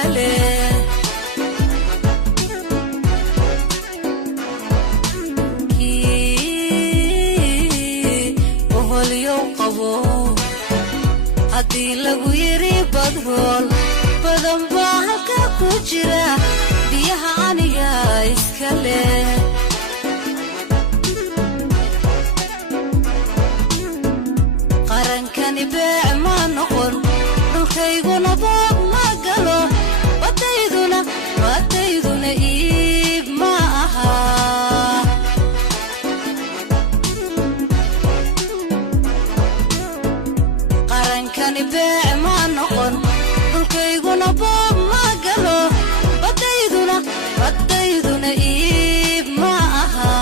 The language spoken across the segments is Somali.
iskale ki ohol yo qabo hadii lagu yiri badhol badan baa halka ku jira biyaha aniga iskale qarankani baa ma noqon dhulkayguna baa ma galo wadayduna iib ma aha qarankani baa ma noqon dhulkayguna baa ma galo wadayduna iib ma aha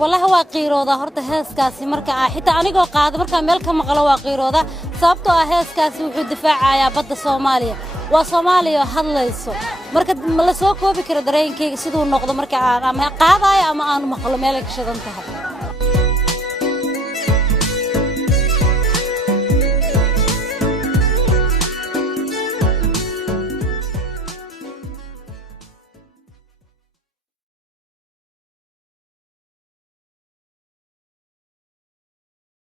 والله هو قيرودا horta heeskaasi marka xitaa aniga qaad marka meel ka maqlo waa qeyrooda sababtoo ah heeskaasi wuxuu difaacayaa badda Soomaaliya waa Soomaaliya hadlayso marka la soo koobi karo dareenkayga sidoo noqdo marka aan qaadayo ama aan maqlo meel ka shidan tahay